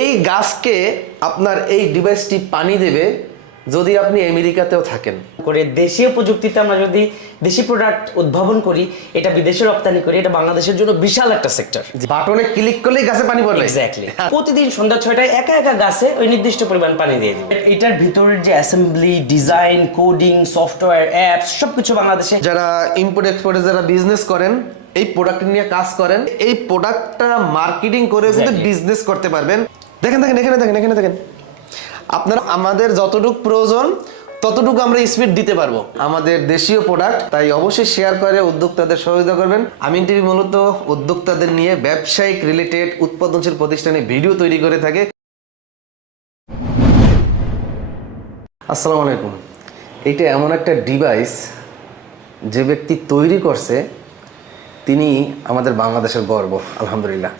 এই গাছকে আপনার এই ডিভাইসটি পানি দেবে যদি আপনি আমেরিকাতেও থাকেন। করে দেশীয় প্রযুক্তিতে আমরা যদি দেশি প্রোডাক্ট উদ্ভাবন করি এটা বিদেশে রপ্তানি করি এটা বাংলাদেশের জন্য বিশাল একটা সেক্টর বাটনে ক্লিক করলেই গাছে পানি পড়বে। এক্স্যাক্টলি প্রতিদিন সন্ধ্যা ছয়টায় একা একা গাছে ওই নির্দিষ্ট পরিমাণ পানি দিয়ে দিবে। এটার ভিতরের যে assembly design coding software apps সবকিছু বাংলাদেশে। যারা ইম্পোর্ট এক্সপোর্টে যারা বিজনেস করেন এই প্রোডাক্ট নিয়ে কাজ করেন এই প্রোডাক্টটা মার্কেটিং করে Exactly. বিজনেস করতে পারবেন দেখেন দেখেন, এখানে দেখেন এখানে দেখেন। আপনার আমাদের যতটুকু প্রয়োজন, ততটুকু আমরা স্পিড দিতে পারব। আমাদের দেশীয় প্রোডাক্ট তাই অবশ্যই শেয়ার করে উদ্যোক্তাদের সহযোগিতা করবেন। আমিন টিভি মূলত উদ্যোক্তাদের নিয়ে ব্যবসায়িক রিলেটেড উৎপাদনশীল প্রতিষ্ঠানে ভিডিও তৈরি করে থাকে। আসসালামু আলাইকুম। এটা এমন একটা ডিভাইস যে ব্যক্তি তৈরি করছে, তিনি আমাদের বাংলাদেশের গর্ব, আলহামদুলিল্লাহ।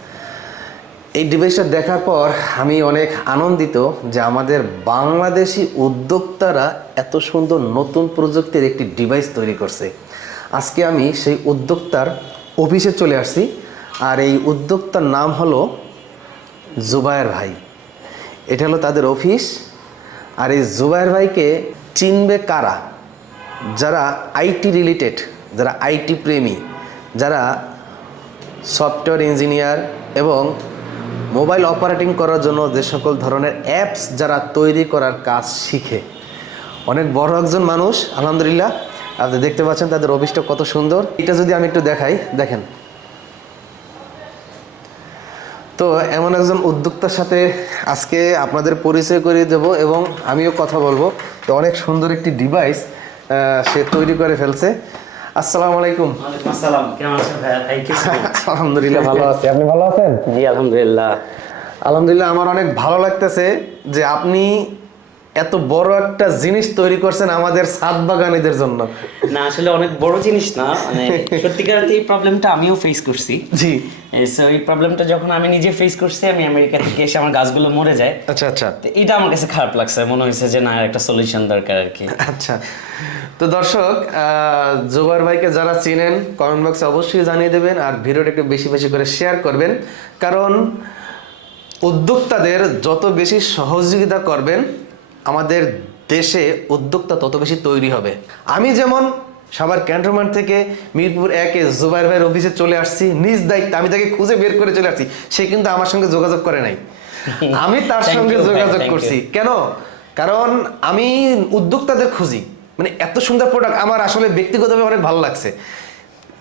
এই ডিভাইসটা দেখার পর আমি অনেক আনন্দিত যে আমাদের বাংলাদেশি উদ্যোক্তারা এত সুন্দর নতুন প্রযুক্তির একটি ডিভাইস তৈরি করছে। আজকে আমি সেই উদ্যোক্তার অফিসে চলে আসছি আর এই উদ্যোক্তার নাম হলো জুবায়ের ভাই। এটা হলো তাদের অফিস। আর এই জুবায়ের ভাইকে চিনবে কারা? যারা আইটি রিলেটেড, যারা আইটি প্রেমী, যারা সফটওয়্যার ইঞ্জিনিয়ার এবং মোবাইল অপারেটিং করার জন্য যে সকল ধরনের অ্যাপস যারা তৈরি করার কাজ শিখে। অনেক বড় একজন মানুষ, আলহামদুলিল্লাহ। আপনি দেখতে পাচ্ছেন তাদের অফিসটা কত সুন্দর। এটা যদি আমি একটু দেখাই, দেখেন। তো এমন একজন উদ্যোক্তার সাথে আজকে আপনাদের পরিচয় করিয়ে দেব এবং আমিও কথা বলব। তো অনেক সুন্দর একটি ডিভাইস সে তৈরি করে ফেলছে। আসসালামু আলাইকুম। আসসালাম। কেমন আছেন ভাইয়া? থ্যাংক ইউ আলহামদুলিল্লাহ ভালো আছি। আপনি ভালো আছেন? জি আলহামদুলিল্লাহ। আলহামদুলিল্লাহ আমার অনেক ভালো লাগতেছে যে আপনি এত বড় একটা জিনিস তৈরি করছেন আমাদের সাত বাগানীদের জন্য। না আসলে অনেক বড় জিনিস না মানে সত্যিকার এই প্রবলেমটা আমিও ফেস করছি। জি। সো এই প্রবলেমটা যখন আমি নিজে ফেস করছি আমি আমেরিকা থেকে এসে আমার গাছগুলো মরে যায়। আচ্ছা আচ্ছা। তো এটা আমার কাছে খারাপ লাগছে মনে হয়েছে যে না একটা সলিউশন দরকার আর কি। আচ্ছা। তো দর্শক জোবার ভাইকে যারা চিনেন কমেন্ট বক্সে অবশ্যই জানিয়ে দেবেন আর ভিডিওটা একটু বেশি বেশি করে শেয়ার করবেন। কারণ উদ্যোক্তাদের যত বেশি সহযোগিতা করবেন আমাদের দেশে উদ্যোক্তা তত বেশি তৈরি হবে। আমি যেমন সবার ক্যান্টনমেন্ট থেকে মিরপুর একে জুবাইর ভাইয়ের অফিসে চলে আসছি নিজ দায়িত্ব আমি তাকে খুঁজে বের করে চলে আসছি সে কিন্তু আমার সঙ্গে যোগাযোগ করে নাই। আমি তার সঙ্গে যোগাযোগ করছি। কেন? কারণ আমি উদ্যোক্তাদের খুঁজি। মানে এত সুন্দর প্রোডাক্ট আমার আসলে ব্যক্তিগতভাবে অনেক ভালো লাগছে।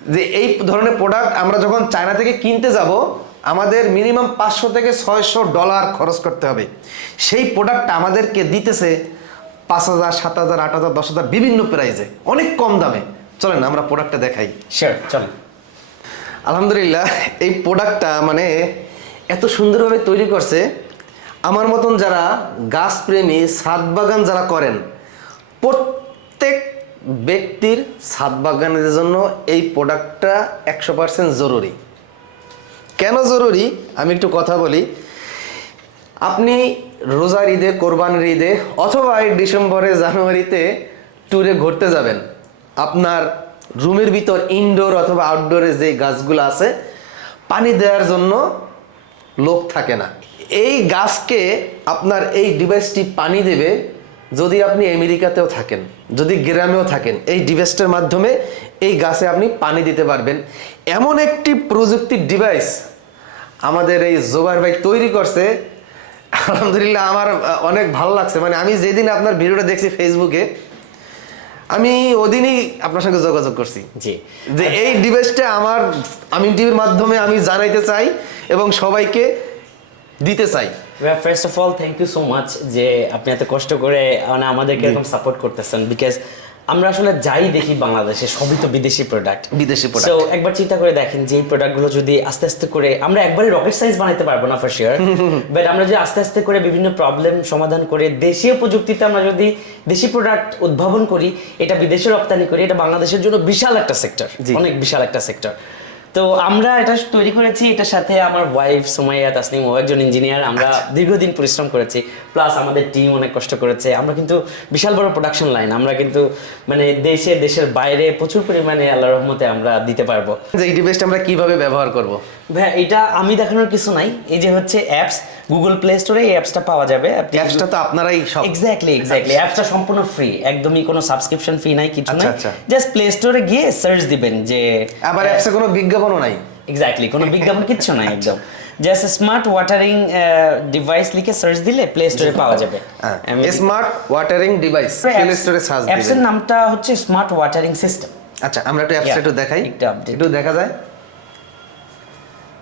যে এই ধরনের প্রোডাক্ট আমরা যখন চায়না থেকে কিনতে যাব আমাদের মিনিমাম পাঁচশো থেকে ছয়শো ডলার খরচ করতে হবে। সেই প্রোডাক্টটা আমাদেরকে দিতেছে পাঁচ হাজার সাত হাজার আট হাজার দশ হাজার বিভিন্ন প্রাইজে অনেক কম দামে। চলেন আমরা প্রোডাক্টটা দেখাই। শেয়ার চলো। আলহামদুলিল্লাহ এই প্রোডাক্টটা মানে এত সুন্দরভাবে তৈরি করছে। আমার মতন যারা গাছপ্রেমী ছাদ বাগান যারা করেন প্রত্যেক ব্যক্তির ছাদ বাগানের জন্য এই প্রোডাক্টটা একশো পার্সেন্ট জরুরি। কেন জরুরি? আমি একটু কথা বলি। আপনি রোজার ঈদে, কোরবানির ঈদে অথবা এই ডিসেম্বরে, জানুয়ারিতে ট্যুরে ঘুরতে যাবেন। আপনার রুমের ভিতর ইনডোর অথবা আউটডোরে যে গাছগুলো আছে, পানি দেওয়ার জন্য লোক থাকে না। এই গাছকে আপনার এই ডিভাইসটি পানি দেবে যদি আপনি আমেরিকাতেও থাকেন যদি গ্রামেও থাকেন এই ডিভাইসটার মাধ্যমে এই গাছে আপনি পানি দিতে পারবেন। এমন একটি প্রযুক্তির ডিভাইস আমাদের এই জোবার ভাই তৈরি করছে। আলহামদুলিল্লাহ আমার অনেক ভালো লাগছে। মানে আমি যেদিন আপনার ভিডিওটা দেখছি ফেসবুকে আমি ওদিনই আপনার সঙ্গে যোগাযোগ করছি। জি। যে এই ডিভাইসটা আমার আমি টিভির মাধ্যমে আমি জানাইতে চাই এবং সবাইকে দিতে চাই। First of all thank you so much যে আপনি এত কষ্ট করে মানে আমাদেরকে এরকম সাপোর্ট করতেছেন বিকজ আমরা আসলে যাই দেখি বাংলাদেশে সবই তো বিদেশি প্রোডাক্ট বিদেশি প্রোডাক্ট সো একবার চিন্তা করে দেখেন যে এই প্রোডাক্টগুলো যদি আস্তে আস্তে করে আমরা একবারে রকেট সায়েন্স বানাইতে পারব না ফর শিওর বাট আমরা যে আস্তে আস্তে করে বিভিন্ন প্রবলেম সমাধান করে দেশীয় প্রযুক্তিতে আমরা যদি দেশি প্রোডাক্ট উদ্ভাবন করি এটা বিদেশে রপ্তানি করি এটা বাংলাদেশের জন্য বিশাল একটা সেক্টর অনেক বিশাল একটা সেক্টর তো আমরা এটা তৈরি করেছি এটার সাথে আমার ওয়াইফ সোমাইয়া তাসনিম ও একজন ইঞ্জিনিয়ার আমরা দীর্ঘদিন পরিশ্রম করেছি প্লাস আমাদের টিম অনেক কষ্ট করেছে। আমরা কিন্তু বিশাল বড় প্রোডাকশন লাইন আমরা কিন্তু মানে দেশে দেশের বাইরে প্রচুর পরিমাণে আল্লাহ রহমতে আমরা দিতে পারব। যে এই ডিভাইসটা আমরা কীভাবে ব্যবহার করব? ভাই এটা আমি দেখানোর কিছু নাই। এই যে হচ্ছে অ্যাপস গুগল প্লে স্টোরে এই অ্যাপসটা পাওয়া যাবে। অ্যাপসটা তো আপনারাই সব এক্স্যাক্টলি এক্স্যাক্টলি অ্যাপসটা সম্পূর্ণ ফ্রি একদমই কোনো সাবস্ক্রিপশন ফি নাই কিছু আচ্ছা, নাই। জাস্ট প্লে স্টোরে গিয়ে সার্চ দিবেন যে আবার অ্যাপসে কোনো বিজ্ঞাপনও নাই। এক্স্যাক্টলি কোনো বিজ্ঞাপন কিচ্ছু নাই একদম। জাস্ট স্মার্ট ওয়াটারিং ডিভাইস লিখে সার্চ দিলে প্লে স্টোরে পাওয়া যাবে। স্মার্ট ওয়াটারিং ডিভাইস প্লে স্টোরে সার্চ অ্যাপসের নামটা হচ্ছে স্মার্ট ওয়াটারিং সিস্টেম আচ্ছা আমরা একটু অ্যাপসটা একটু দেখাই। একটু দেখা যায়।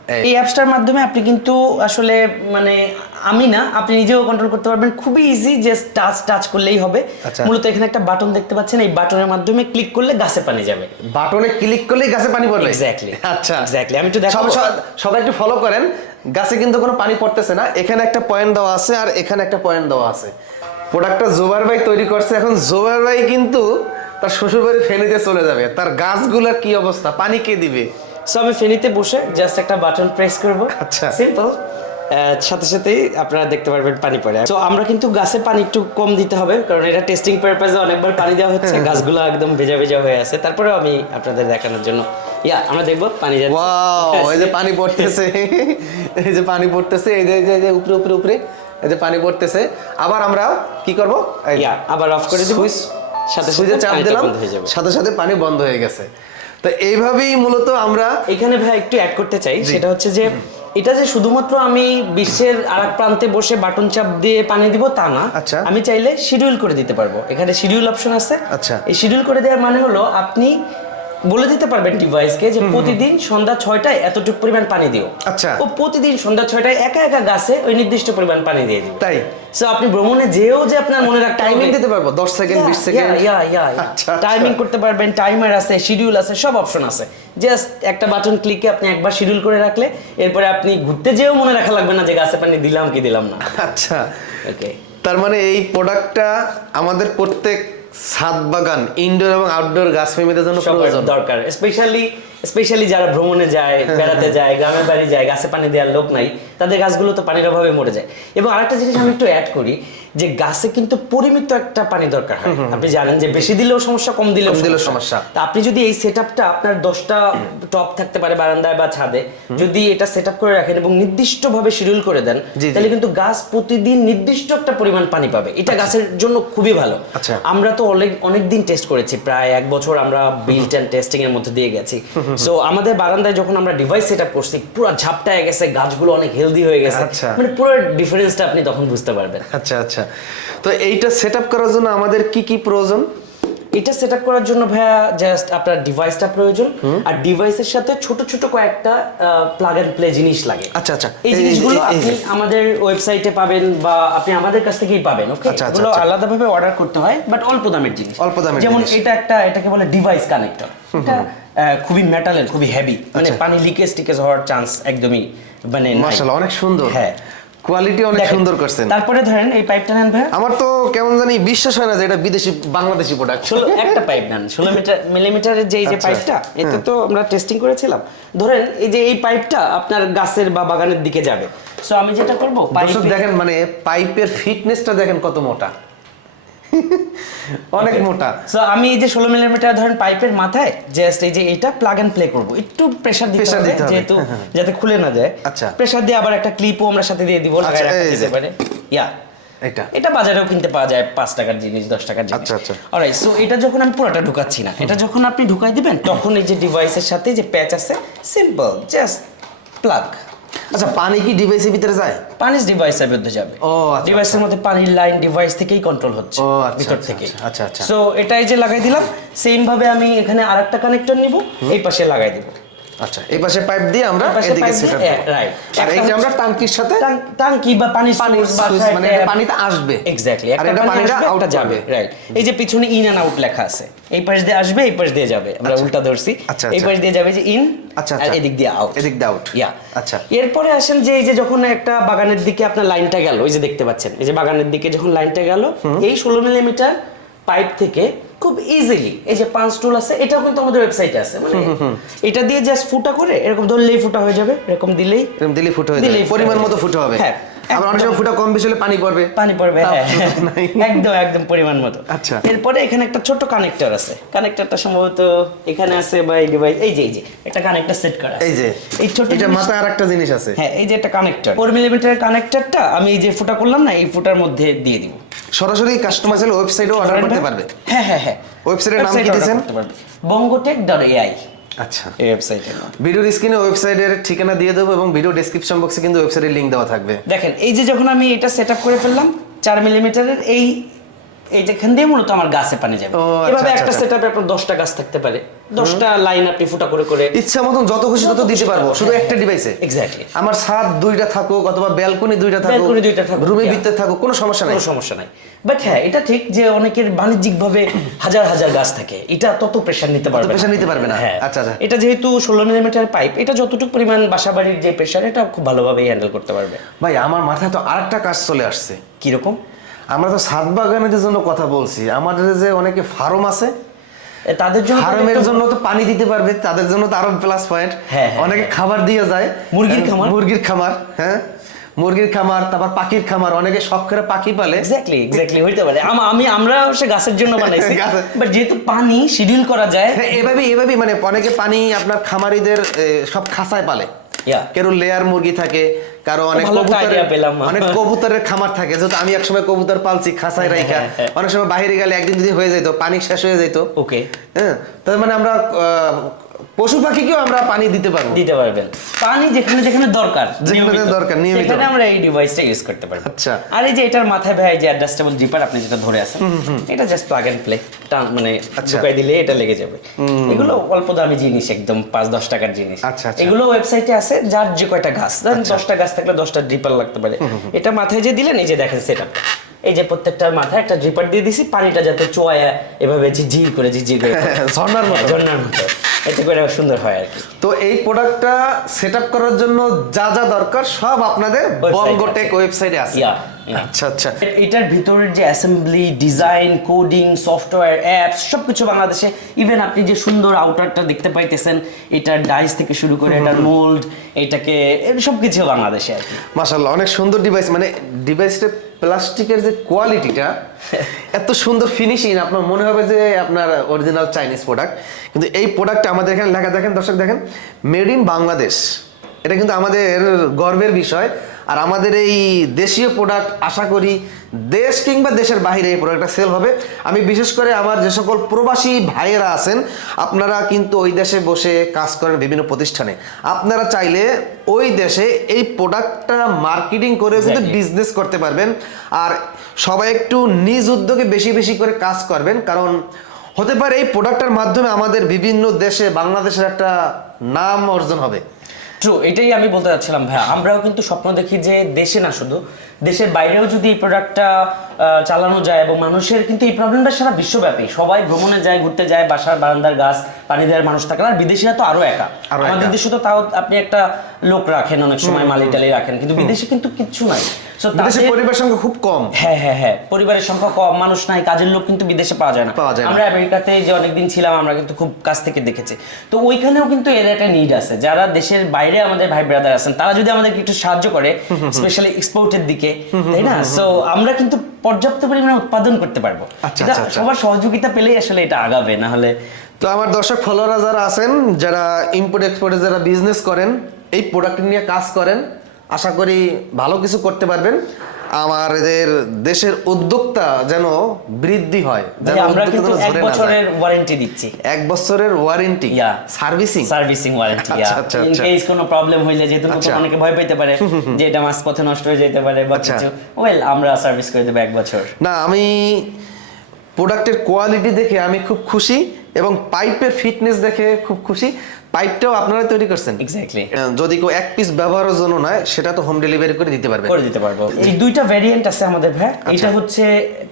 এই অ্যাপসটার মাধ্যমে আপনি কিন্তু আসলে মানে আমি না আপনি নিজেও কন্ট্রোল করতে পারবেন। খুবই ইজি জাস্ট টাচ টাচ করলেই হবে। আচ্ছা। মূলত এখানে একটা বাটন দেখতে পাচ্ছেন এই বাটনের মাধ্যমে ক্লিক করলে গাছে পানি যাবে। বাটনে ক্লিক করলেই গাছে পানি পড়বে? Exactly. আচ্ছা। Exactly. আমি একটু দেখাবো। সব- সব- সবাই একটু ফলো করেন। গাছে কিন্তু কোনো পানি পড়তেছে না। এখানে একটা পয়েন্ট দেওয়া আছে আর এখানে একটা পয়েন্ট দেওয়া আছে। প্রোডাক্টটা জোবার ভাই তৈরি করছে। এখন জোবার ভাই কিন্তু তার শ্বশুর বাড়ি ফেনিতে চলে যাবে। তার গাছগুলোর কি অবস্থা? পানি কে দিবে? সো আমি ফেনিতে বসে জাস্ট একটা বাটন প্রেস করব। আচ্ছা। সিম্পল সাথে সাথেই আপনারা দেখতে পারবেন পানি পড়ে। তো আমরা কিন্তু গাছে পানি একটু কম দিতে হবে কারণ এটা টেস্টিং পারপাসে অনেকবার পানি দেওয়া হচ্ছে। গাছগুলো একদম ভেজা ভেজা হয়ে আছে। তারপরে আমি আপনাদের দেখানোর জন্য। ইয়া আমরা দেখব পানি যাচ্ছে। ওয়াও এই যে পানি পড়তেছে। এই যে পানি পড়তেছে। এই যে এই যে উপরে উপরে উপরে। এই যে পানি পড়তেছে। আবার আমরা কি করব? ইয়া আবার অফ করে দিব। সাথে সাথে চাপ দিলাম। হয়ে সাথে সাথে পানি বন্ধ হয়ে গেছে। তো এইভাবেই মূলত আমরা এখানে ভাই একটু অ্যাড করতে চাই সেটা হচ্ছে যে এটা যে শুধুমাত্র আমি বিশ্বের আর এক প্রান্তে বসে বাটন চাপ দিয়ে পানি দিব তা না আচ্ছা। আমি চাইলে শিডিউল করে দিতে পারব এখানে শিডিউল অপশন আছে আচ্ছা। এই শিডিউল করে দেওয়ার মানে হলো আপনি বলে দিতে পারবেন ডিভাইসকে যে প্রতিদিন সন্ধ্যা ছয়টায় এতটুকু পরিমাণ পানি দিও। আচ্ছা। ও প্রতিদিন সন্ধ্যা ছয়টায় একা একা গাছে ওই নির্দিষ্ট পরিমাণ পানি দিয়ে দিবে তাই? সো আপনি ভ্রমণে যেও যে আপনার মনে রাখতে টাইমিং দিতে পারব। দশ সেকেন্ড বিশ সেকেন্ড ইয়া আচ্ছা, টাইমিং করতে পারবেন টাইমার আছে শিডিউল আছে সব অপশন আছে। জাস্ট একটা বাটন ক্লিকে আপনি একবার শিডিউল করে রাখলে এরপরে আপনি ঘুরতে যেও মনে রাখা লাগবে না যে গাছে পানি দিলাম কি দিলাম না। আচ্ছা। ওকে তার মানে এই প্রোডাক্টটা আমাদের প্রত্যেক ছাদ বাগান ইনডোর এবং আউটডোর গাছ প্রেমীদের জন্য প্রয়োজন। দরকার। স্পেশালি স্পেশালি যারা ভ্রমণে যায় বেড়াতে যায় গ্রামের বাড়ি যায় গাছে পানি দেওয়ার লোক নাই তাদের গাছগুলো তো পানির অভাবে মরে যায়। এবং আরেকটা জিনিস আমি একটু অ্যাড করি যে গাছে কিন্তু পরিমিত একটা পানি দরকার হয়। আপনি জানেন যে বেশি দিলেও সমস্যা কম দিলেও দিলেও সমস্যা। তা আপনি যদি এই সেটআপটা আপনার দশটা টপ থাকতে পারে বারান্দায় বা ছাদে যদি এটা সেটআপ করে রাখেন এবং নির্দিষ্টভাবে শিডিউল করে দেন। তাহলে কিন্তু গাছ প্রতিদিন নির্দিষ্ট একটা পরিমাণ পানি পাবে। এটা গাছের জন্য খুবই ভালো। আচ্ছা। আমরা তো অনেক অনেক দিন টেস্ট করেছি প্রায় এক বছর আমরা বিল্ড অ্যান্ড টেস্টিং এর মধ্যে দিয়ে গেছি। সো আমাদের বারান্দায় যখন আমরা ডিভাইস সেটআপ করছি পুরো ঝাপটায় গেছে গাছগুলো অনেক হেলদি হয়ে গেছে। আচ্ছা। মানে পুরো ডিফারেন্সটা আপনি তখন বুঝতে পারবেন। আচ্ছা আচ্ছা। তো এইটা সেট করার জন্য আমাদের কি কি প্রয়োজন? এটা সেট করার জন্য ভাইয়া জাস্ট আপনার ডিভাইসটা প্রয়োজন। আর ডিভাইসের সাথে ছোট ছোট কয়েকটা প্লাগ এন্ড প্লে জিনিস লাগে। আচ্ছা, আচ্ছা। এই জিনিসগুলো আপনি আমাদের ওয়েবসাইটে পাবেন বা আপনি আমাদের কাছ থেকেই পাবেন ওকে আচ্ছা, আচ্ছা, এগুলো আচ্ছা। আলাদাভাবে অর্ডার করতে হয় বাট অল্প দামের জিনিস। অল্প দামের যেমন এটা একটা এটাকে বলে ডিভাইস কানেক্টর এটা খুবই মেটালের খুবই হেভি মানে আচ্ছা। পানি লিকেজ টিকেজ হওয়ার চান্স একদমই মানে। মাশাআল্লাহ অনেক সুন্দর। হ্যাঁ। কোয়ালিটি অনেক সুন্দর করছেন। তারপরে ধরেন এই পাইপটা নেন ভাই আমার তো কেমন জানি বিশ্বাস হয় না যে এটা বিদেশি বাংলাদেশি প্রোডাক্ট ছিল একটা পাইপ নেন ষোলো মিটার মিলিমিটারের যে এই যে আচ্ছা। পাইপটা এটা তো আমরা টেস্টিং করেছিলাম। ধরেন এই যে এই পাইপটা আপনার গাছের বা বাগানের দিকে যাবে। সো আমি যেটা করব পাইপ দেখেন মানে পাইপের ফিটনেসটা দেখেন কত মোটা। অনেক মোটা। সো আমি এই যে ষোলো মিলিমিটার ধরেন পাইপের মাথায় জাস্ট এই যে এটা প্লাগ এন্ড প্লে করব। একটু প্রেসার দিতে হবে যেহেতু যাতে খুলে না যায়। আচ্ছা। প্রেসার দিয়ে আবার একটা ক্লিপও আমরা সাথে দিয়ে দিব লাগায় আচ্ছা, রাখা যেতে পারে। ইয়া এটা। এটা বাজারেও কিনতে পাওয়া যায় পাঁচ টাকার জিনিস দশ টাকার জিনিস। আচ্ছা, আচ্ছা। অলরাইট সো এটা যখন আমি পুরোটা ঢুকাচ্ছি না এটা যখন আপনি ঢুকাই দিবেন তখন এই যে ডিভাইসের সাথে যে প্যাচ আছে সিম্পল জাস্ট প্লাগ আচ্ছা পানি কি ডিভাইসের ভিতরে যায়? পানির ডিভাইসের মধ্যে যাবে। ও, আচ্ছা, ডিভাইসের মধ্যে পানির লাইন ডিভাইস থেকেই কন্ট্রোল হচ্ছে ও, আচ্ছা, ভিতর আচ্ছা, থেকে আচ্ছা, আচ্ছা। সো এটা এই যে লাগাই দিলাম সেম ভাবে আমি এখানে আরেকটা কানেক্টর নিব এই পাশে লাগাই দিব। আচ্ছা এই পাশে পাইপ দিয়ে আমরা এদিকে right. আর এইটা আমরা টাঙ্কির সাথে টাঙ্কি বা পানি source, মানে পানিতে আসবে এক্স্যাক্টলি আর এটা পানিটা আসবে যাবে রাইট এই যে পিছনে ইন এন্ড আউট লেখা আছে এই পাশ দিয়ে আসবে এই পাশ দিয়ে যাবে আমরা উল্টা ধরছি আচ্ছা, এই আচ্ছা। পাশ দিয়ে যাবে যে ইন আচ্ছা, আর আচ্ছা। এদিক দিয়ে আউট এদিক দিয়ে out। ইয়া আচ্ছা। এরপরে আসেন যে এই যে যখন একটা বাগানের দিকে আপনার লাইনটা গেল ওই যে দেখতে পাচ্ছেন এই যে বাগানের দিকে যখন লাইনটা গেল এই ষোলো মিলিমিটার পাইপ থেকে খুব ইজিলি এই যে পাঁচ টুল আছে এটাও কিন্তু আমাদের ওয়েবসাইটে আছে। মানে এটা দিয়ে জাস্ট ফুটা করে এরকম ধরলেই ফুটা হয়ে যাবে এরকম দিলেই এরকম দিলে ফুটা হয়ে যাবে দিলেই পরিমাণ মতো ফুটো হবে। হ্যাঁ। আবার অনেক সময় ফুটা কম বেশি হলে পানি পড়বে। পানি পড়বে হ্যাঁ একদম একদম পরিমাণ মতো। আচ্ছা। এরপরে এখানে একটা ছোট কানেক্টর আছে। কানেক্টরটা সম্ভবত এখানে আছে বা এই ডিভাইস এই যে এই যে একটা কানেক্টর সেট করা। এই যে এই ছোট এটা মাথায় আর একটা জিনিস আছে। হ্যাঁ এই যে একটা কানেক্টর ফোর মিলিমিটারের কানেক্টরটা আমি এই যে ফুটা করলাম না এই ফুটার মধ্যে দিয়ে দিব। সরাসরি কাস্টমার চাইলে ওয়েবসাইটেও অর্ডার করতে পারবে। হ্যাঁ হ্যাঁ হ্যাঁ। ওয়েবসাইটের নাম কি দিয়েছেন? বঙ্গটেক ডট এআই আচ্ছা। এই ওয়েবসাইটের নাম ভিডিওর স্ক্রিনে ওয়েবসাইটের ঠিকানা দিয়ে দেবো এবং ভিডিও ডেসক্রিপশন বক্সে কিন্তু ওয়েবসাইটের লিংক দেওয়া থাকবে। দেখেন এই যে যখন আমি এটা সেট আপ করে ফেললাম চার মিলিমিটারের এই এই যেখান দিয়ে মূলত আমার গাছে পানি যাবে। আচ্ছা, এভাবে আচ্ছা, একটা আচ্ছা। সেট আপে আপনার দশটা গাছ থাকতে পারে। দশটা লাইন আপনি ফুটা করে করে ইচ্ছা মতন যত খুশি তত দিতে পারব শুধু একটা ডিভাইসে এক্স্যাক্টলি আমার ছাদ দুইটা থাকুক অথবা ব্যালকনি দুইটা থাকুক Balcony দুইটা থাকুক, yeah. ভিতরে থাকুক কোনো সমস্যা নাই। কোনো সমস্যা নাই। বাট হ্যাঁ এটা ঠিক যে অনেকের বাণিজ্যিক ভাবে হাজার হাজার গাছ থাকে। এটা তত প্রেশার নিতে পারবে pressure নিতে পারবে না। হ্যাঁ। আচ্ছা, আচ্ছা। এটা যেহেতু ষোলো মিলিমিটার পাইপ এটা যতটুকু পরিমাণ বাসাবাড়ির যে প্রেশার এটা খুব ভালোভাবে হ্যান্ডেল করতে পারবে। ভাই আমার মাথায় তো আরেকটা কাজ চলে আসছে। কীরকম? আমরা তো সাত বাগানের জন্য কথা বলছি। আমাদের যে অনেকে ফার্ম আছে তাদের জন্য হারামের জন্য তো পানি দিতে পারবে তাদের জন্য তো আরও প্লাস পয়েন্ট হ্যাঁ, হ্যাঁ, অনেকে খাবার দিয়ে যায়। মুরগির হ্যাঁ, খামার? মুরগির খামার হ্যাঁ। মুরগির খামার তারপর পাখির খামার অনেকে শখ করে পাখি পালে। এক্স্যাক্টলি এক্স্যাক্টলি হইতে পারে। আমি আমরা সে গাছের জন্য বানাইছি। বাট যেহেতু পানি শিডিউল করা যায় হ্যাঁ এভাবে এভাবে মানে অনেকে পানি আপনার খামারিদের সব খাসায় পালে. কারও লেয়ার মুরগি থাকে কারও অনেক কবুতরের অনেক কবুতরের খামার থাকে যেহেতু আমি একসময় কবুতর পালছি খাসাই রাইখা। হ্যাঁ, হ্যাঁ। অনেক সময় বাহিরে গেলে একদিন যদি হয়ে যেত পানি শেষ হয়ে যেত ওকে হ্যাঁ তার মানে আমরা আহ, পশু পাখিকেও আমরা পানি দিতে পারব। দিতে পারবেন। পানি যেখানে যেখানে দরকার যেখানে দরকার, নিয়মিত। সেখানে আমরা এই ডিভাইসটা ইউজ করতে পারব। আচ্ছা। আর এই যে এটার মাথায় ভাই যে অ্যাডজাস্টেবল জিপার আপনি যেটা ধরে আছেন এটা জাস্ট প্লাগ এন্ড প্লে মানে আচ্ছা। ঢুকাই দিলে এটা লেগে যাবে। এগুলো অল্প দামি জিনিস একদম পাঁচ দশ টাকার জিনিস। আচ্ছা, আচ্ছা। এগুলো ওয়েবসাইটে আছে যার যে কয়টা গাছ ধরেন দশটা গাছ থাকলে দশটা ড্রিপার লাগতে পারে। এটা মাথায় যে দিলেন এই যে দেখেন সেট এই যে প্রত্যেকটার মাথায় একটা ড্রিপার দিয়ে দিছি পানিটা যাতে চোয়া এভাবে ঝিঝির করে ঝিঝির করে ঝর্ণার মতো। ঝর্ণার মতো। এতে করে সুন্দর হয় আর কি। তো এই প্রোডাক্টটা সেট আপ করার জন্য যা যা দরকার সব আপনাদের বঙ্গটেক ওয়েবসাইটে আছে. আচ্ছা আচ্ছা। এটার ভিতরের যে assembly design coding software apps সবকিছু বাংলাদেশে ইভেন আপনি যে সুন্দর আউটারটা দেখতে পাইতেছেন এটার ডাইস থেকে শুরু করে এটার মোল্ড এটাকে সব কিছু বাংলাদেশে আর কি। মাশাল্লাহ অনেক সুন্দর ডিভাইস মানে ডিভাইসটা প্লাস্টিকের যে কোয়ালিটিটা, এত সুন্দর ফিনিশিং আপনার মনে হবে যে আপনার অরিজিনাল চাইনিজ প্রোডাক্ট কিন্তু এই প্রোডাক্টটা আমাদের এখানে লেখা, দেখেন দর্শক, দেখেন মেড ইন বাংলাদেশ এটা কিন্তু আমাদের গর্বের বিষয়। আর আমাদের এই দেশীয় প্রোডাক্ট আশা করি দেশ কিংবা দেশের বাইরে এই প্রোডাক্টটা সেল হবে। আমি বিশেষ করে আমার যে সকল প্রবাসী ভাইয়েরা আছেন আপনারা কিন্তু ওই দেশে বসে কাজ করেন বিভিন্ন প্রতিষ্ঠানে। আপনারা চাইলে ওই দেশে এই প্রোডাক্টটা মার্কেটিং করে কিন্তু বিজনেস করতে পারবেন। আর সবাই একটু নিজ উদ্যোগে বেশি বেশি করে কাজ করবেন। কারণ হতে পারে এই প্রোডাক্টের মাধ্যমে আমাদের বিভিন্ন দেশে বাংলাদেশের একটা নাম অর্জন হবে। ট্রু এটাই আমি বলতে চাচ্ছিলাম ভাইয়া। আমরাও কিন্তু স্বপ্ন দেখি যে দেশে না শুধু দেশের বাইরেও যদি এই প্রোডাক্টটা চালানো যায় এবং মানুষের কিন্তু এই প্রবলেমটা সারা বিশ্বব্যাপী। সবাই ভ্রমণে যায় ঘুরতে যায় বাসার বারান্দার গাছ পানি দেওয়ার মানুষ থাকে আর বিদেশিরা তো আরও একা। আমাদের দেশে তো তাও আপনি একটা লোক রাখেন অনেক সময় মালি টালি রাখেন কিন্তু বিদেশে কিন্তু কিচ্ছু নাই। বিদেশে তাদের- সংখ্যা খুব কম। হ্যাঁ হ্যাঁ হ্যাঁ পরিবারের সংখ্যা কম মানুষ নাই কাজের লোক কিন্তু বিদেশে পাওয়া যায় না। পাওয়া যায় না। আমরা আমেরিকাতে যে অনেকদিন ছিলাম আমরা কিন্তু খুব কাছ থেকে দেখেছি। তো ওইখানেও কিন্তু এর একটা নিড আছে। যারা দেশের বাইরে আমাদের ভাই ব্রাদার আছেন তারা যদি আমাদেরকে একটু সাহায্য করে স্পেশালি এক্সপোর্টের দিকে তাই না? সো আমরা কিন্তু পর্যাপ্ত পরিমাণে উৎপাদন করতে পারব। আচ্ছা, আচ্ছা, আচ্ছা। সবার সহযোগিতা পেলেই আসলে এটা আগাবে না হলে তো আমার দর্শক ফলোয়াররা যারা আছেন যারা ইম্পোর্ট এক্সপোর্টে যারা বিজনেস করেন এই প্রোডাক্ট নিয়ে কাজ করেন আশা করি ভালো কিছু করতে পারবেন। আমাদের দেশের উদ্যোক্তা যেন বৃদ্ধি হয় যেন আমরা কিন্তু এক। বছরের ওয়ারেন্টি দিচ্ছি এক বছরের ওয়ারেন্টি. সার্ভিসিং সার্ভিসিং ওয়ারেন্টি আচ্ছা, ইন। কেস কোনো প্রবলেম হইলে যেহেতু আচ্ছা। অনেকে ভয় পেতে পারে যে এটা মাছ পথে নষ্ট হয়ে যেতে পারে বা আচ্ছা। কিছু ওয়েল আমরা সার্ভিস করে দেবো এক বছর না আমি প্রোডাক্টের কোয়ালিটি দেখে আমি খুব খুশি এবং পাইপের ফিটনেস দেখে খুব খুশি পাইপটাও আপনারা তৈরি করছেন? এক্স্যাক্টলি যদি কেউ এক পিস ব্যবহারের জন্য নয় সেটা তো হোম ডেলিভারি করে দিতে পারবে। করে দিতে পারব। এই দুইটা ভ্যারিয়েন্ট আছে আমাদের ভাই। আচ্ছা। এটা হচ্ছে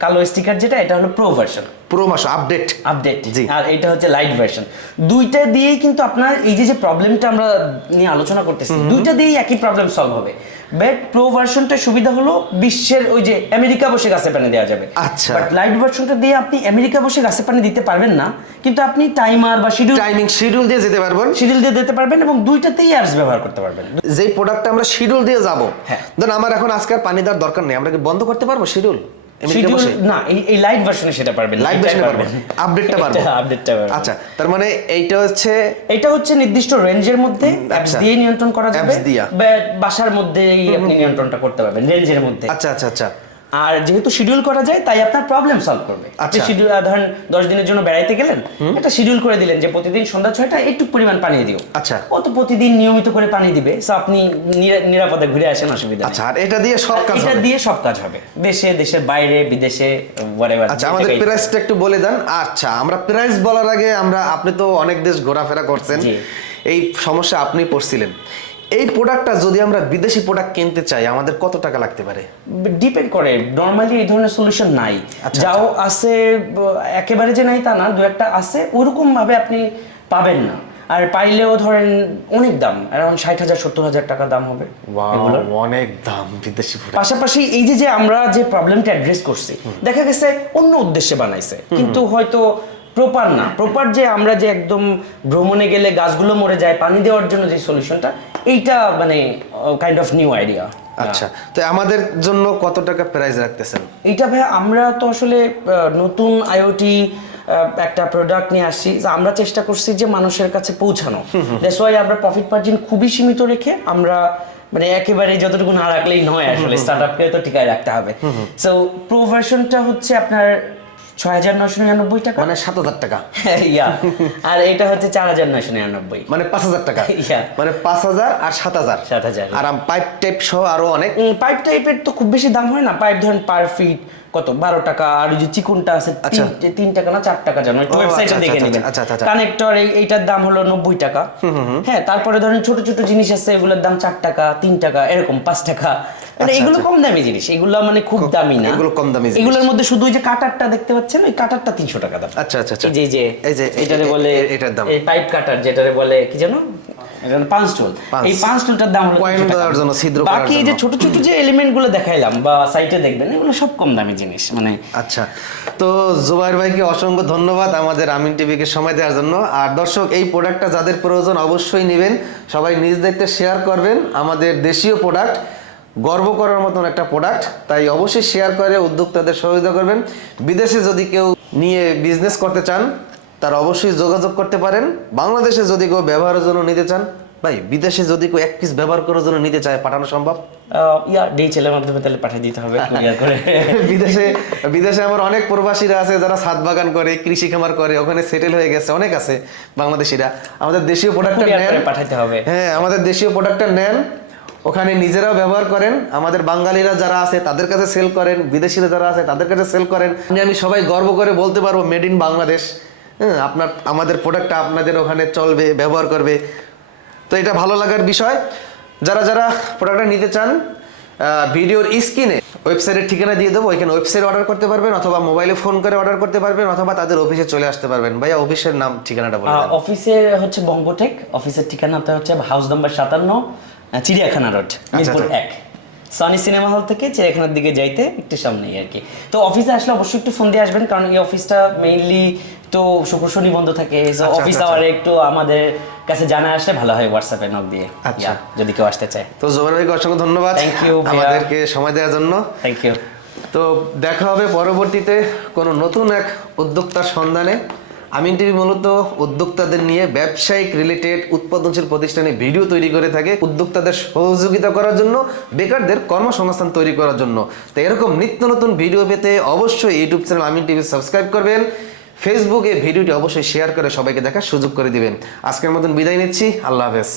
কালো স্টিকার যেটা এটা হলো প্রো ভার্সন প্রো মাস আপডেট আপডেট জি। আর এটা হচ্ছে লাইট ভার্সন দুইটা দিয়েই কিন্তু আপনার এই যে যে প্রবলেমটা আমরা নিয়ে আলোচনা করতেছি দুইটা দিয়েই একই প্রবলেম সলভ হবে। বাট প্রো ভার্সনটা সুবিধা হলো বিশ্বের ওই যে আমেরিকা বসে গাছে পানি দেওয়া যাবে আচ্ছা। বাট লাইট ভার্সনটা দিয়ে আপনি আমেরিকা বসে গাছে পানি দিতে পারবেন না কিন্তু আপনি টাইমার বা শিডিউল টাইমিং শিডিউল দিয়ে যেতে পারবেন শিডিউল দিয়ে দিতে পারবেন এবং দুইটাতেই অ্যাপস ব্যবহার করতে পারবেন যেই প্রোডাক্টটা আমরা শিডিউল দিয়ে যাব হ্যাঁ। ধরুন আমার এখন আজকে আর পানি দেওয়ার দরকার নেই আমরা কি বন্ধ করতে পারব শিডিউল না এই লাইট ভার্সনে সেটা পারবেন লাইভ এটাই ভার্সনে পারব আপডেটটা পারব। আপডেটটা পারবেন। আচ্ছা তার মানে এইটা হচ্ছে এটা হচ্ছে নির্দিষ্ট রেঞ্জের মধ্যে অ্যাপস আচ্ছা। দিয়ে নিয়ন্ত্রণ করা যাবে। বাসার মধ্যেই আপনি নিয়ন্ত্রণটা করতে পারবেন রেঞ্জের মধ্যে। আচ্ছা আচ্ছা আচ্ছা। আর যেহেতু শিডিউল করা যায় তাই আপনার প্রবলেম সলভ করবে। আপনি আচ্ছা। শিডিউল ধরেন দশ দিনের জন্য বেড়াইতে গেলেন একটা শিডিউল করে দিলেন যে প্রতিদিন সন্ধ্যা ছয়টা একটু পরিমাণ পানি দিও। আচ্ছা। ও তো প্রতিদিন নিয়মিত করে পানি দিবে সো আপনি নিরাপদে ঘুরে আসেন অসুবিধা আচ্ছা আর এটা দিয়ে সব কাজ এটা দিয়ে সব কাজ হবে। দেশে দেশের বাইরে বিদেশে আচ্ছা আমাদের প্রাইসটা একটু বলে দেন। আচ্ছা আমরা প্রাইস বলার আগে আমরা আপনি তো অনেক দেশ ঘোরাফেরা করছেন। এই সমস্যা আপনি পড়ছিলেন। এই প্রোডাক্টটা যদি আমরা বিদেশি প্রোডাক্ট কিনতে চাই আমাদের কত টাকা লাগতে পারে? ডিপেন্ড করে। নর্মালি এই ধরনের সলিউশন নাই। আচ্ছা, যাও আছে একেবারে যে নাই তা না দু একটা আছে ওরকম ভাবে আপনি পাবেন না। আর পাইলেও ধরেন অনেক দাম অ্যারাউন্ড ষাট হাজার সত্তর হাজার টাকা দাম হবে। অনেক দাম বিদেশি প্রোডাক্ট পাশাপাশি এই যে যে আমরা যে প্রবলেমটা অ্যাড্রেস করছি দেখা গেছে অন্য উদ্দেশ্যে বানাইছে। কিন্তু হয়তো প্রপার না। প্রপার যে আমরা যে একদম ভ্রমণে গেলে গাছগুলো মরে যায় পানি দেওয়ার জন্য যে সলিউশনটা এইটা মানে কাইন্ড অফ নিউ আইডিয়া আচ্ছা তো আমাদের জন্য কত টাকা প্রাইস রাখতেছেন? এইটা ভাই আমরা তো আসলে নতুন আইওটি একটা প্রোডাক্ট নিয়ে আসছি যা আমরা চেষ্টা করছি যে মানুষের কাছে পৌঁছানো। দ্যাটস ওয়াই আমরা প্রফিট মার্জিন খুবই সীমিত রেখে আমরা মানে একেবারে যতটুকু না রাখলেই নয় আসলে স্টার্টআপকে তো টিকায় রাখতে হবে। সো প্রো ভার্সনটা হচ্ছে আপনার ছয় হাজার নশো নিরানব্বই টাকা? মানে সাত হাজার টাকা। ইয়া। আর এটা হচ্ছে চার হাজার নশো নিরানব্বই। মানে পাঁচ হাজার টাকা। ইয়া। মানে পাঁচ হাজার আর সাত হাজার। 7,000 আর পাইপ টাইপ সহ আরও অনেক। পাইপ টাইপের তো খুব বেশি দাম হয় না। পাইপ ধরেন পার ফিট কত? বারো টাকা। আর ওই যে চিকুনটা আছে আচ্ছা। তিন- তিন টাকা না চার টাকা জানো একটু ওয়েবসাইটে আচ্ছা, দেখে আচ্ছা, নেবেন। আচ্ছা, আচ্ছা, আচ্ছা। কানেক্টর এইটার দাম হলো নব্বই টাকা। হ্যাঁ তারপরে ধরেন ছোট ছোট জিনিস আছে এগুলোর দাম চার টাকা তিন টাকা এরকম পাঁচ টাকা। মানে আচ্ছা, এগুলো আচ্ছা। কম দামি জিনিস। এগুলো মানে খুব দামি না। এগুলো কম দামি এগুলোর মধ্যে শুধু ওই যে কাটারটা দেখতে পাচ্ছেন? ওই কাটারটা তিনশো টাকা দাম। আচ্ছা আচ্ছা আচ্ছা। এই যে এই যে এটারে বলে এটার দাম। এই পাইপ কাটার যেটারে বলে কি জানো এটা হলো পাঁচ টুল। এই পাঁচ টুলটার দাম হলো Coin 300 টাকা। দেওয়ার জন্য, ছিদ্র করার বাকি যে। ছোট ছোট যে এলিমেন্টগুলো দেখাইলাম বা সাইটে দেখবেন এগুলো সব কম দামি জিনিস মানে আচ্ছা। তো জুবাইর ভাইকে অসংখ্য ধন্যবাদ আমাদের আমিন টিভিকে সময় দেওয়ার জন্য। আর দর্শক এই প্রোডাক্টটা যাদের প্রয়োজন অবশ্যই নেবেন। সবাই নিজ দেখতে শেয়ার করবেন আমাদের দেশীয় প্রোডাক্ট গর্ব করার মতন একটা প্রোডাক্ট তাই অবশ্যই শেয়ার করে উদ্যোক্তাদের সহযোগিতা করবেন। বিদেশে যদি কেউ নিয়ে বিজনেস করতে চান তারা অবশ্যই যোগাযোগ করতে পারেন। বাংলাদেশে যদি কেউ ব্যবহারের জন্য নিতে চান ভাই বিদেশে যদি কেউ এক পিস ব্যবহার করার জন্য নিতে চায় পাঠানো সম্ভব? ইয়া ডিএইচএল মাধ্যমে তাহলে পাঠিয়ে দিতে হবে courier করে। বিদেশে বিদেশে আমার অনেক প্রবাসীরা আছে যারা ছাদ বাগান করে কৃষি খামার করে ওখানে সেটেল হয়ে গেছে অনেক আছে বাংলাদেশিরা। আমাদের দেশীয় প্রোডাক্টটা নেন। পাঠাতে হবে। হ্যাঁ আমাদের দেশীয় প্রোডাক্টটা নেন। ওখানে নিজেরাও ব্যবহার করেন। আমাদের বাঙালিরা যারা আছে তাদের কাছে সেল করেন। বিদেশিরা যারা আছে তাদের কাছে সেল করেন। আমি আমি সবাই গর্ব করে বলতে পারব মেড ইন বাংলাদেশ। হ্যাঁ আপনার আমাদের প্রোডাক্টটা আপনাদের ওখানে চলবে ব্যবহার করবে। তো এটা ভালো লাগার বিষয়। যারা যারা প্রোডাক্টটা নিতে চান ভিডিওর স্ক্রিনে ওয়েবসাইটের ঠিকানা দিয়ে দেবো। ওইখানে ওয়েবসাইট অর্ডার করতে পারবেন অথবা মোবাইলে ফোন করে অর্ডার করতে পারবেন অথবা তাদের অফিসে চলে আসতে পারবেন। ভাইয়া অফিসের নাম ঠিকানাটা বলে অফিসে হচ্ছে বঙ্গটেক। অফিসের ঠিকানাটা হচ্ছে হাউস নাম্বার সাতান্ন চিড়িয়াখানা রোড মিরপুর আচ্ছা। এক। সনি সিনেমা হল থেকে চিড়িয়াখানার দিকে যাইতে একটু সামনেই আর কি তো অফিসে আসলে অবশ্যই একটু ফোন দিয়ে আসবেন কারণ এই অফিসটা মেইনলি তো শুক্র শনি বন্ধ থাকে আচ্ছা, অফিস আচ্ছা। আওয়ারে একটু আমাদের কাছে জানা আসলে ভালো হয় হোয়াটসঅ্যাপে নক দিয়ে আচ্ছা। যদি কেউ আসতে চায় তো জোবার ভাইকে অসংখ্য ধন্যবাদ থ্যাংক ইউ। আমাদেরকে সময় দেওয়ার জন্য থ্যাংক ইউ তো দেখা হবে পরবর্তীতে কোনো নতুন এক উদ্যোক্তার সন্ধানে আমিন টিভি মূলত উদ্যোক্তাদের নিয়ে ব্যবসায়িক রিলেটেড উৎপাদনশীল প্রতিষ্ঠানে ভিডিও তৈরি করে থাকে, উদ্যোক্তাদের সহযোগিতা করার জন্য, বেকারদের কর্মসংস্থান তৈরি করার জন্য। তো এরকম নিত্য নতুন ভিডিও পেতে অবশ্যই YouTube channel Amin TV subscribe করবেন। ফেসবুকে ভিডিওটি অবশ্যই শেয়ার করে সবাইকে দেখার সুযোগ করে দিবেন। আজকের মতন বিদায় নিচ্ছি, আল্লাহ হাফেজ।